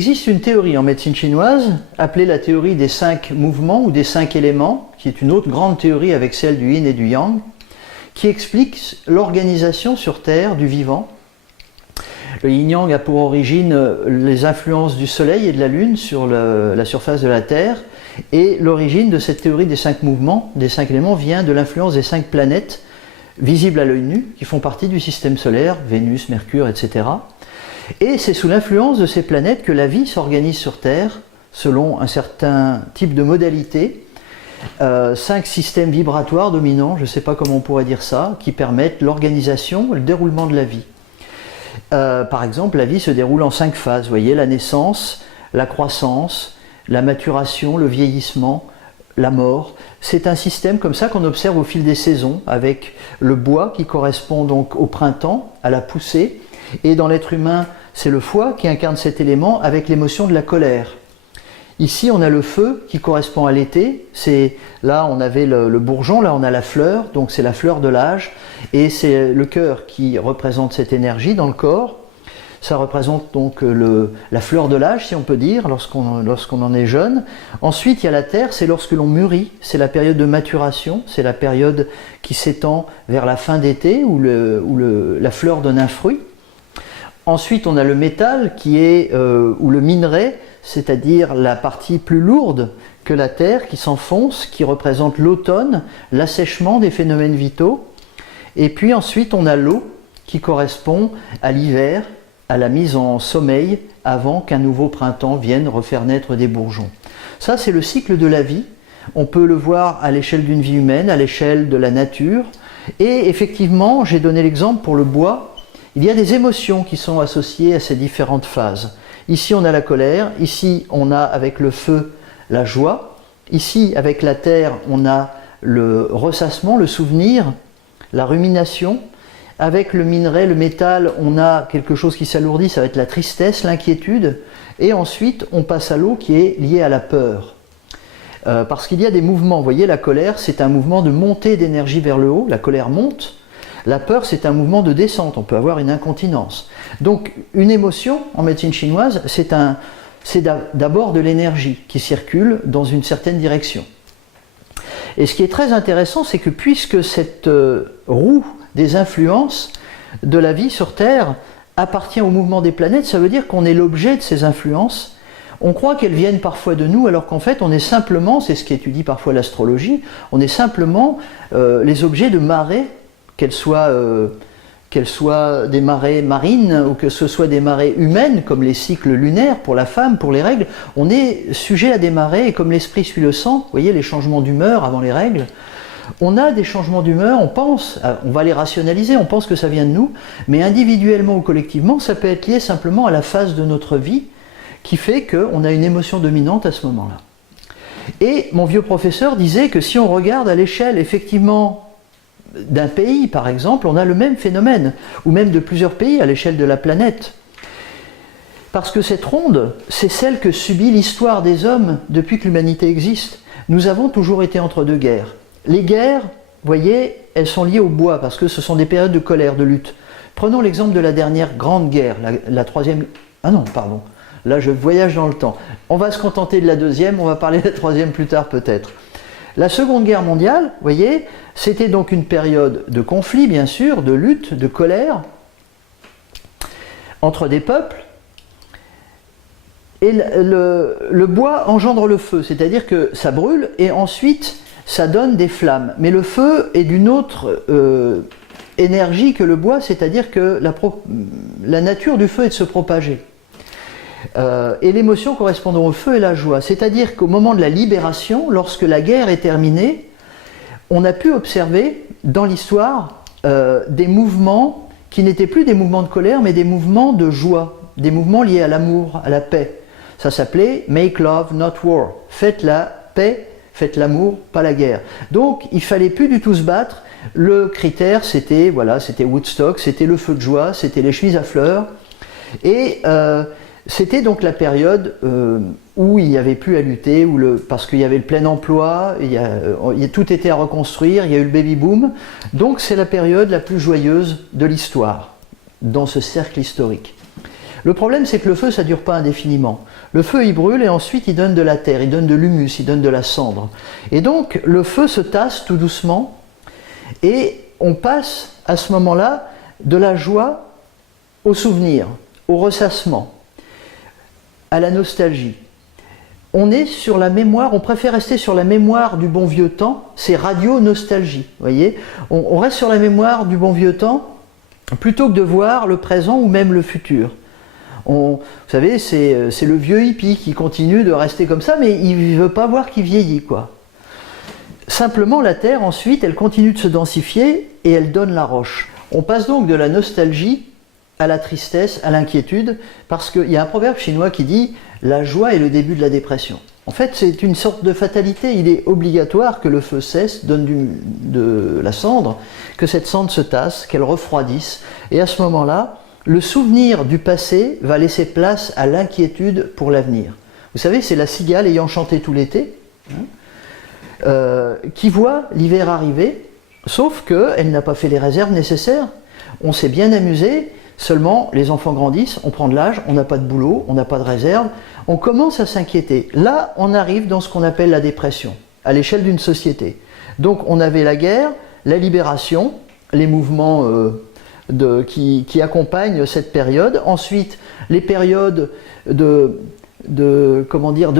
existe une théorie en médecine chinoise, appelée la théorie des 5 mouvements ou des 5 éléments, qui est une autre grande théorie avec celle du yin et du yang, qui explique l'organisation sur Terre du vivant. Le yin-yang a pour origine les influences du Soleil et de la Lune sur la surface de la Terre, et l'origine de cette théorie des 5 mouvements, des 5 éléments, vient de l'influence des 5 planètes visibles à l'œil nu, qui font partie du système solaire, Vénus, Mercure, etc. Et c'est sous l'influence de ces planètes que la vie s'organise sur Terre, selon un certain type de modalité. 5 systèmes vibratoires dominants, je ne sais pas comment on pourrait dire ça, qui permettent l'organisation, le déroulement de la vie. Par exemple, la vie se déroule en 5 phases, vous voyez, la naissance, la croissance, la maturation, le vieillissement, la mort. C'est un système comme ça qu'on observe au fil des saisons, avec le bois qui correspond donc au printemps, à la poussée, et dans l'être humain, c'est le foie qui incarne cet élément avec l'émotion de la colère. Ici, on a le feu qui correspond à l'été. Là, on avait le bourgeon, là, on a la fleur, donc c'est la fleur de l'âge. Et c'est le cœur qui représente cette énergie dans le corps. Ça représente donc la fleur de l'âge, si on peut dire, lorsqu'on en est jeune. Ensuite, il y a la terre, c'est lorsque l'on mûrit. C'est la période de maturation. C'est la période qui s'étend vers la fin d'été, où la fleur donne un fruit. Ensuite, on a le métal, ou le minerai, c'est-à-dire la partie plus lourde que la terre qui s'enfonce, qui représente l'automne, l'assèchement des phénomènes vitaux. Et puis ensuite on a l'eau qui correspond à l'hiver, à la mise en sommeil avant qu'un nouveau printemps vienne refaire naître des bourgeons. Ça, c'est le cycle de la vie. On peut le voir à l'échelle d'une vie humaine, à l'échelle de la nature. Et effectivement, j'ai donné l'exemple pour le bois, il y a des émotions qui sont associées à ces différentes phases. Ici, on a la colère. Ici, on a avec le feu la joie. Ici, avec la terre, on a le ressassement, le souvenir, la rumination. Avec le minerai, le métal, on a quelque chose qui s'alourdit, ça va être la tristesse, l'inquiétude. Et ensuite, on passe à l'eau qui est liée à la peur. Parce qu'il y a des mouvements. Vous voyez, la colère, c'est un mouvement de montée d'énergie vers le haut. La colère monte. La peur, c'est un mouvement de descente, on peut avoir une incontinence. Donc, une émotion, en médecine chinoise, c'est d'abord de l'énergie qui circule dans une certaine direction. Et ce qui est très intéressant, c'est que puisque cette roue des influences de la vie sur Terre appartient au mouvement des planètes, ça veut dire qu'on est l'objet de ces influences. On croit qu'elles viennent parfois de nous, alors qu'en fait, on est simplement, c'est ce qu'étudie parfois l'astrologie, on est simplement les objets de marées, qu'elles soient des marées marines ou que ce soit des marées humaines, comme les cycles lunaires pour la femme, pour les règles. On est sujet à des marées, et comme l'esprit suit le sang, vous voyez les changements d'humeur avant les règles, on a des changements d'humeur, on va les rationaliser, on pense que ça vient de nous, mais individuellement ou collectivement, ça peut être lié simplement à la phase de notre vie qui fait qu'on a une émotion dominante à ce moment-là. Et mon vieux professeur disait que si on regarde à l'échelle, effectivement, d'un pays, par exemple, on a le même phénomène, ou même de plusieurs pays à l'échelle de la planète. Parce que cette ronde, c'est celle que subit l'histoire des hommes depuis que l'humanité existe. Nous avons toujours été entre deux guerres. Les guerres, vous voyez, elles sont liées au bois, parce que ce sont des périodes de colère, de lutte. Prenons l'exemple de la dernière grande guerre, la troisième... Ah non, pardon, là je voyage dans le temps. On va se contenter de la deuxième, on va parler de la troisième plus tard peut-être. La Seconde Guerre mondiale, vous voyez, c'était donc une période de conflit, bien sûr, de lutte, de colère, entre des peuples. Et le bois engendre le feu, c'est-à-dire que ça brûle et ensuite ça donne des flammes. Mais le feu est d'une autre énergie que le bois, c'est-à-dire que la nature du feu est de se propager. Et l'émotion correspondant au feu est la joie. C'est-à-dire qu'au moment de la libération, lorsque la guerre est terminée, on a pu observer dans l'histoire des mouvements qui n'étaient plus des mouvements de colère, mais des mouvements de joie, des mouvements liés à l'amour, à la paix. Ça s'appelait « Make love, not war ». Faites la paix, faites l'amour, pas la guerre. Donc il ne fallait plus du tout se battre. Le critère, c'était Woodstock, c'était le feu de joie, c'était les chemises à fleurs. Et c'était donc la période où il n'y avait plus à lutter, parce qu'il y avait le plein emploi, tout était à reconstruire, il y a eu le baby-boom. Donc c'est la période la plus joyeuse de l'histoire, dans ce cercle historique. Le problème, c'est que le feu, ça ne dure pas indéfiniment. Le feu, il brûle et ensuite il donne de la terre, il donne de l'humus, il donne de la cendre. Et donc, le feu se tasse tout doucement et on passe à ce moment-là de la joie au souvenir, au ressassement, à la nostalgie. On est sur la mémoire, on préfère rester sur la mémoire du bon vieux temps, c'est radio-nostalgie, voyez. On reste sur la mémoire du bon vieux temps plutôt que de voir le présent ou même le futur. Vous savez, c'est le vieux hippie qui continue de rester comme ça, mais il ne veut pas voir qu'il vieillit, quoi. Simplement, la terre, ensuite, elle continue de se densifier et elle donne la roche. On passe donc de la nostalgie à la tristesse, à l'inquiétude, parce qu'il y a un proverbe chinois qui dit « la joie est le début de la dépression ». En fait, c'est une sorte de fatalité. Il est obligatoire que le feu cesse, donne de la cendre, que cette cendre se tasse, qu'elle refroidisse. Et à ce moment-là, le souvenir du passé va laisser place à l'inquiétude pour l'avenir. Vous savez, c'est la cigale ayant chanté tout l'été, qui voit l'hiver arriver, sauf qu'elle n'a pas fait les réserves nécessaires. On s'est bien amusé, seulement les enfants grandissent, on prend de l'âge, on n'a pas de boulot, on n'a pas de réserve, on commence à s'inquiéter. Là, on arrive dans ce qu'on appelle la dépression, à l'échelle d'une société. Donc on avait la guerre, la libération, les mouvements qui accompagnent cette période. Ensuite, les périodes de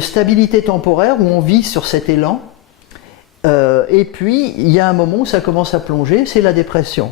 stabilité temporaire où on vit sur cet élan. Et puis, il y a un moment où ça commence à plonger, c'est la dépression.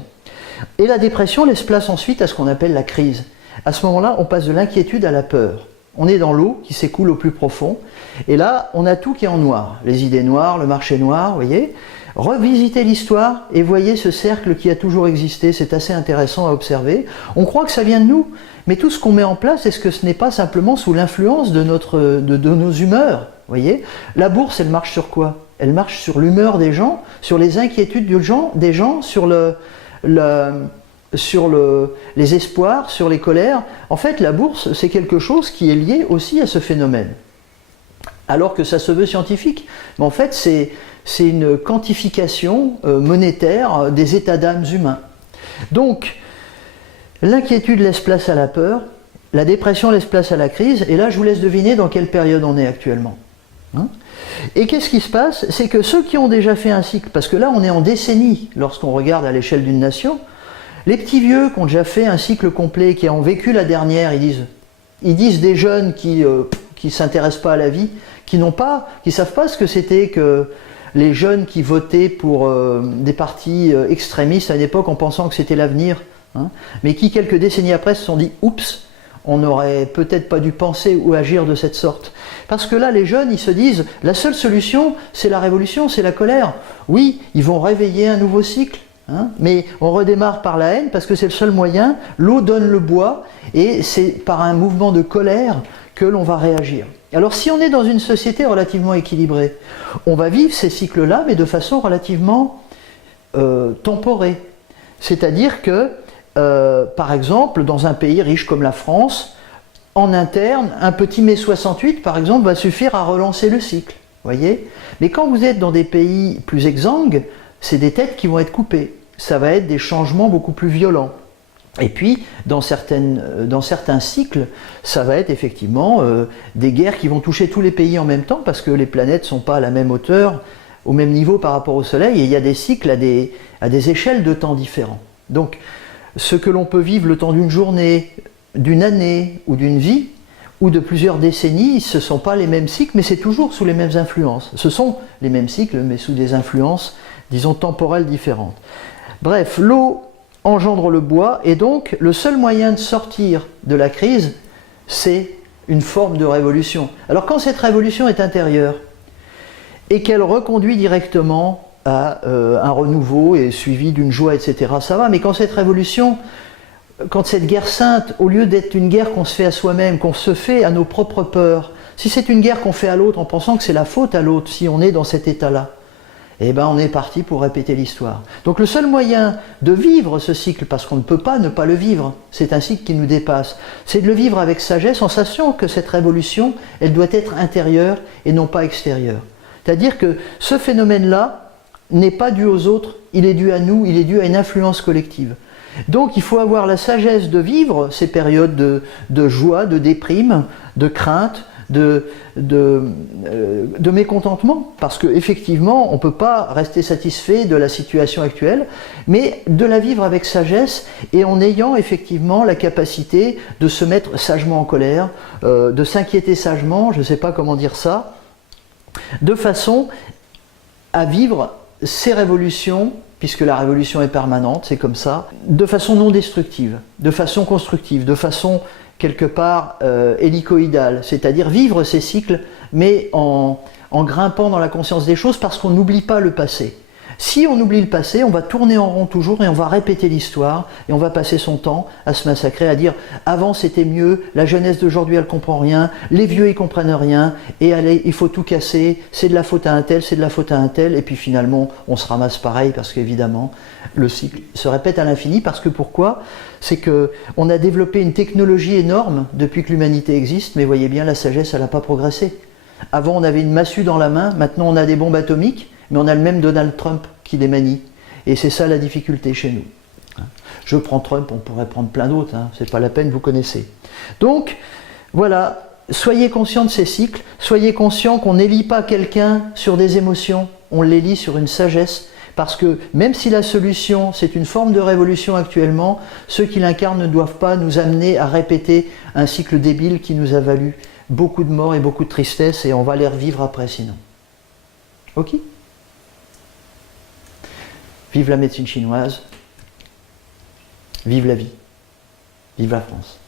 Et la dépression laisse place ensuite à ce qu'on appelle la crise. À ce moment-là, on passe de l'inquiétude à la peur. On est dans l'eau qui s'écoule au plus profond. Et là, on a tout qui est en noir. Les idées noires, le marché noir, vous voyez. Revisitez l'histoire et voyez ce cercle qui a toujours existé. C'est assez intéressant à observer. On croit que ça vient de nous. Mais tout ce qu'on met en place, est-ce que ce n'est pas simplement sous l'influence de nos humeurs, vous voyez. La bourse, elle marche sur quoi? Elle marche sur l'humeur des gens, sur les inquiétudes des gens, sur les espoirs, sur les colères. En fait, la bourse, c'est quelque chose qui est lié aussi à ce phénomène. Alors que ça se veut scientifique. Mais en fait, c'est une quantification monétaire des états d'âme humains. Donc, l'inquiétude laisse place à la peur, la dépression laisse place à la crise, et là, je vous laisse deviner dans quelle période on est actuellement. Et qu'est-ce qui se passe? C'est que ceux qui ont déjà fait un cycle, parce que là on est en décennies lorsqu'on regarde à l'échelle d'une nation, les petits vieux qui ont déjà fait un cycle complet, qui ont vécu la dernière, ils disent des jeunes qui ne s'intéressent pas à la vie, qui ne savent pas ce que c'était que les jeunes qui votaient pour des partis extrémistes à une époque en pensant que c'était l'avenir, mais qui quelques décennies après se sont dit « oups ». On n'aurait peut-être pas dû penser ou agir de cette sorte. Parce que là, les jeunes, ils se disent, la seule solution, c'est la révolution, c'est la colère. Oui, ils vont réveiller un nouveau cycle, mais on redémarre par la haine parce que c'est le seul moyen. L'eau donne le bois et c'est par un mouvement de colère que l'on va réagir. Alors si on est dans une société relativement équilibrée, on va vivre ces cycles-là, mais de façon relativement temporée. C'est-à-dire que par exemple, dans un pays riche comme la France, en interne, un petit mai 68, par exemple, va suffire à relancer le cycle. Voyez. Mais quand vous êtes dans des pays plus exsangues, c'est des têtes qui vont être coupées. Ça va être des changements beaucoup plus violents. Et puis, dans certains cycles, ça va être effectivement des guerres qui vont toucher tous les pays en même temps, parce que les planètes ne sont pas à la même hauteur, au même niveau par rapport au Soleil, et il y a des cycles à des échelles de temps différents. Donc, ce que l'on peut vivre le temps d'une journée, d'une année ou d'une vie, ou de plusieurs décennies, ce ne sont pas les mêmes cycles, mais c'est toujours sous les mêmes influences. Ce sont les mêmes cycles, mais sous des influences, disons, temporelles différentes. Bref, l'eau engendre le bois, et donc le seul moyen de sortir de la crise, c'est une forme de révolution. Alors quand cette révolution est intérieure, et qu'elle reconduit directement à un renouveau et suivi d'une joie, etc., ça va, mais quand cette révolution, quand cette guerre sainte, au lieu d'être une guerre qu'on se fait à soi-même, qu'on se fait à nos propres peurs, si c'est une guerre qu'on fait à l'autre en pensant que c'est la faute à l'autre, si on est dans cet état-là, eh ben on est parti pour répéter l'histoire. Donc le seul moyen de vivre ce cycle, parce qu'on ne peut pas ne pas le vivre, c'est un cycle qui nous dépasse, c'est de le vivre avec sagesse en sachant que cette révolution, elle doit être intérieure et non pas extérieure. C'est-à-dire que ce phénomène-là n'est pas dû aux autres, il est dû à nous, il est dû à une influence collective. Donc il faut avoir la sagesse de vivre ces périodes de joie, de déprime, de crainte, de mécontentement, parce qu'effectivement on ne peut pas rester satisfait de la situation actuelle, mais de la vivre avec sagesse et en ayant effectivement la capacité de se mettre sagement en colère, de s'inquiéter sagement, je ne sais pas comment dire ça, de façon à vivre ces révolutions, puisque la révolution est permanente, c'est comme ça, de façon non destructive, de façon constructive, de façon quelque part hélicoïdale, c'est-à-dire vivre ces cycles, mais en grimpant dans la conscience des choses, parce qu'on n'oublie pas le passé. Si on oublie le passé, on va tourner en rond toujours et on va répéter l'histoire et on va passer son temps à se massacrer, à dire avant c'était mieux, la jeunesse d'aujourd'hui elle comprend rien, les vieux ils comprennent rien et allez, il faut tout casser, c'est de la faute à un tel, c'est de la faute à un tel, et puis finalement on se ramasse pareil parce qu'évidemment le cycle se répète à l'infini. Parce que pourquoi? C'est qu'on a développé une technologie énorme depuis que l'humanité existe, mais voyez bien la sagesse elle n'a pas progressé. Avant on avait une massue dans la main, maintenant on a des bombes atomiques, mais on a le même Donald Trump qui les manie. Et c'est ça la difficulté chez nous. Je prends Trump, on pourrait prendre plein d'autres, hein, c'est pas la peine, vous connaissez. Donc, voilà, soyez conscients de ces cycles, soyez conscients qu'on n'élit pas quelqu'un sur des émotions, on l'élit sur une sagesse, parce que même si la solution, c'est une forme de révolution actuellement, ceux qui l'incarnent ne doivent pas nous amener à répéter un cycle débile qui nous a valu beaucoup de morts et beaucoup de tristesse, et on va les revivre après sinon. Ok ? Vive la médecine chinoise, vive la vie, vive la France.